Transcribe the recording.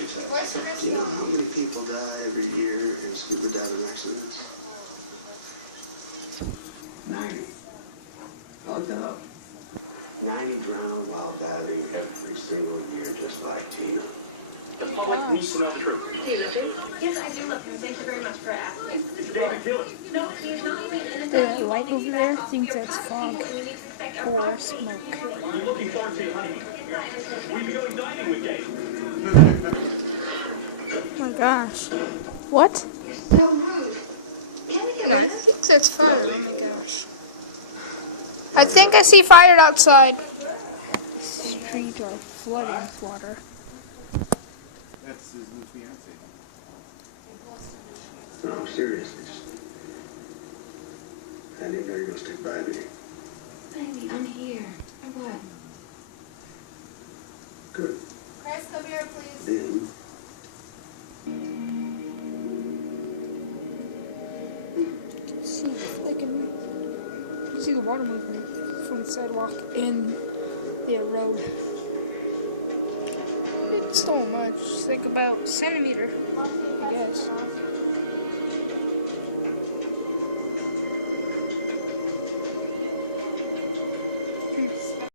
Do you know how many people die every year in scuba diving accidents? 90. Oh, no. 90 drown while diving every single year, just like Tina. The public needs to know the truth. Tina, yes, I do love him. Thank you very much for asking. It's David Gillen. No, he's not even in The light over there thinks it's fog or smoke. I'm looking forward to your honeymoon. We'll be going diving with Gabe. Oh my gosh. What? So rude. I think that's fire. Oh my gosh. I think I see fire outside. Street are flooding with water. That's his new fiance. No, seriously. I didn't know you were going to stick by me. Baby, I'm here. For what? Good. Chris, come here, please. Then, See if I can see the water moving from the sidewalk in the road. It's not much. It's like about a centimeter, I guess.